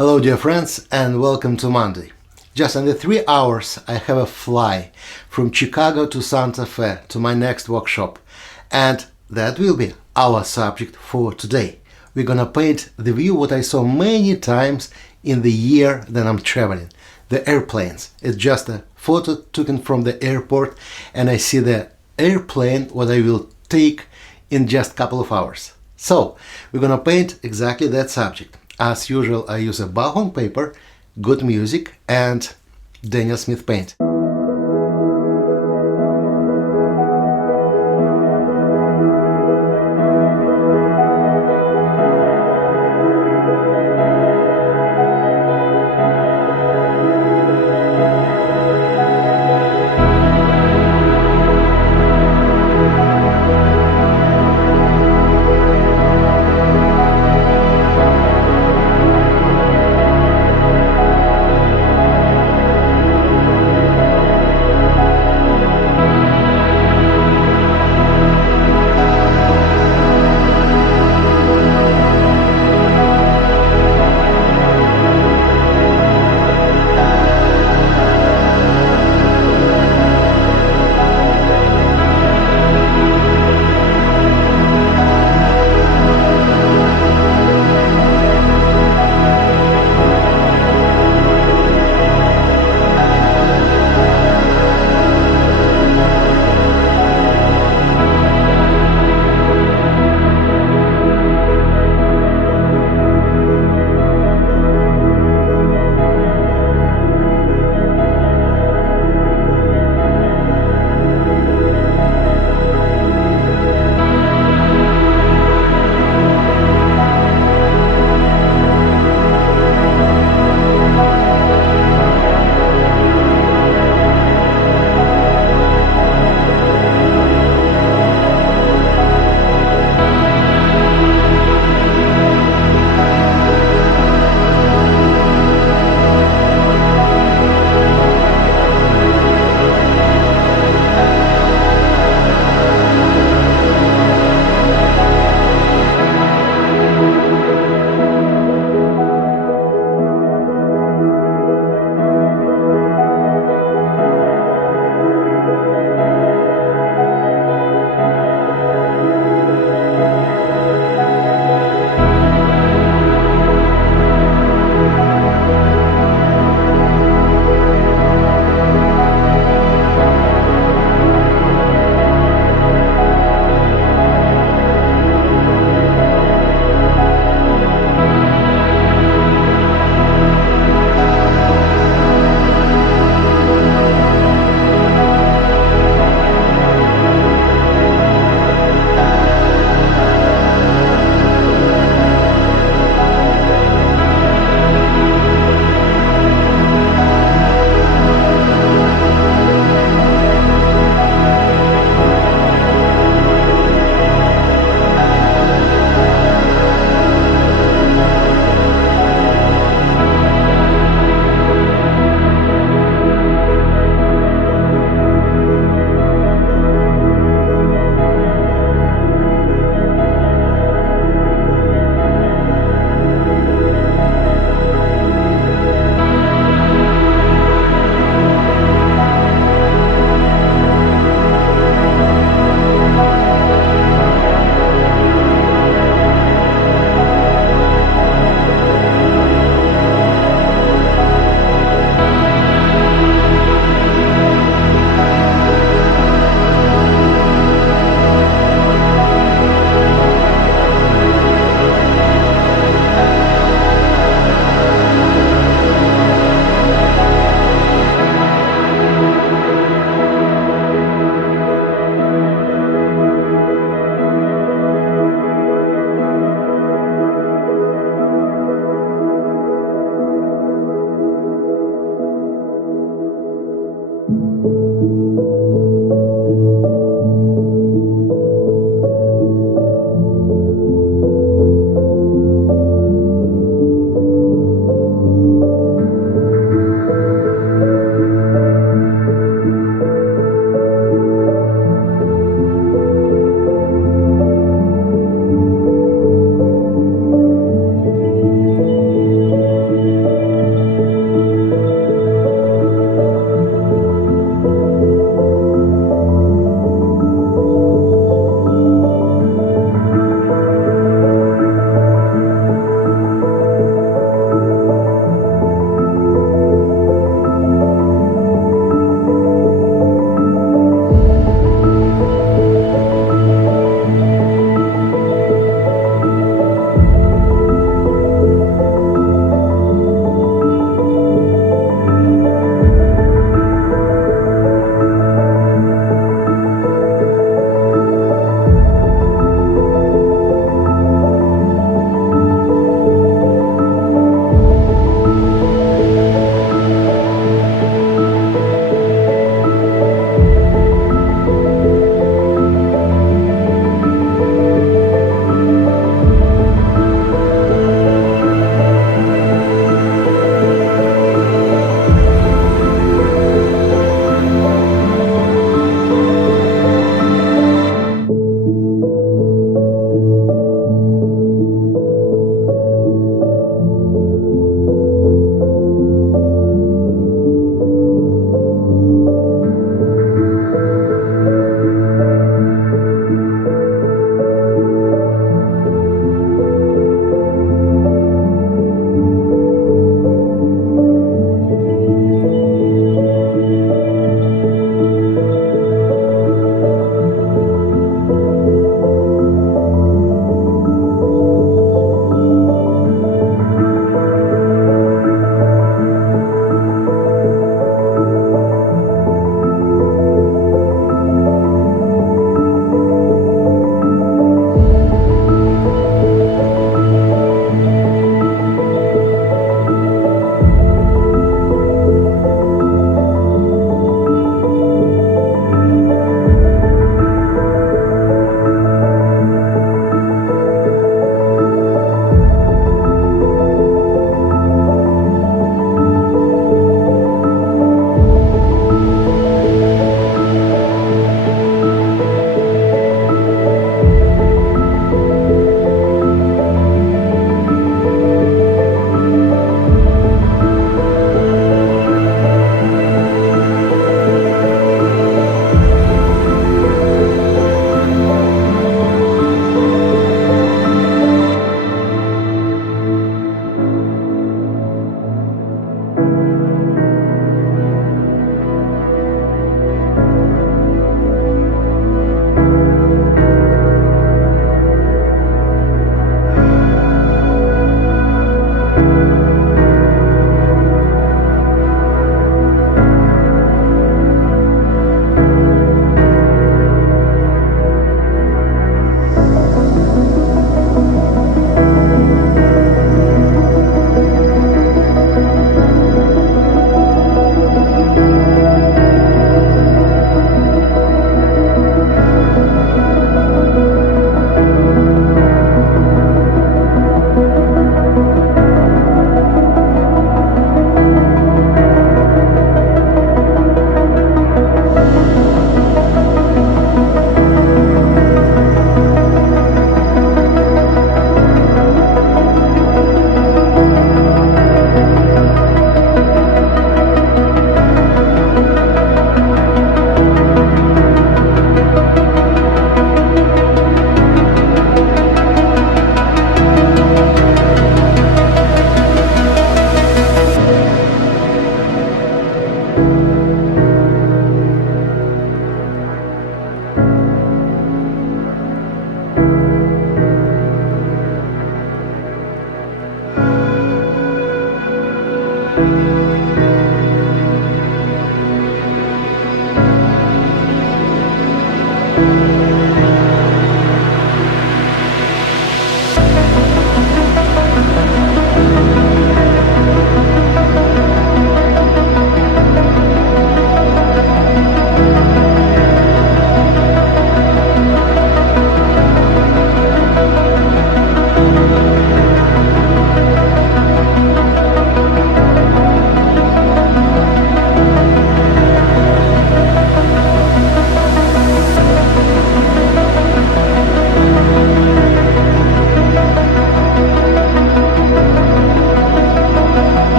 Hello dear friends and welcome to Monday. Just under 3 hours I have a fly from Chicago to Santa Fe to my next workshop, and that will be our subject for today. We're gonna paint the view what I saw many times in the year that I'm traveling. The airplanes. It's just a photo taken from the airport and I see the airplane what I will take in just a couple of hours. So we're gonna paint exactly that subject. As usual, I use a Baohong paper, good music, and Daniel Smith paint.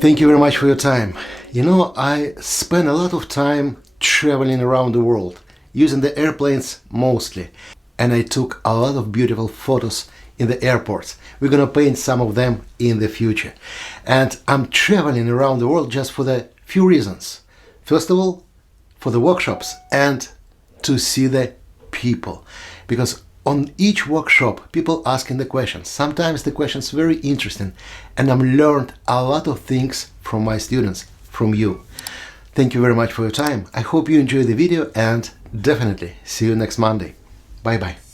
Thank you very much for your time. You know, I spend a lot of time traveling around the world, using the airplanes mostly. And I took a lot of beautiful photos in the airports. We're gonna paint some of them in the future. And I'm traveling around the world just for the few reasons. First of all, for the workshops and to see the people. Because on each workshop, people asking the questions. Sometimes the questions very interesting, and I've learned a lot of things from my students, from you. Thank you very much for your time. I hope you enjoyed the video, and definitely see you next Monday. Bye bye.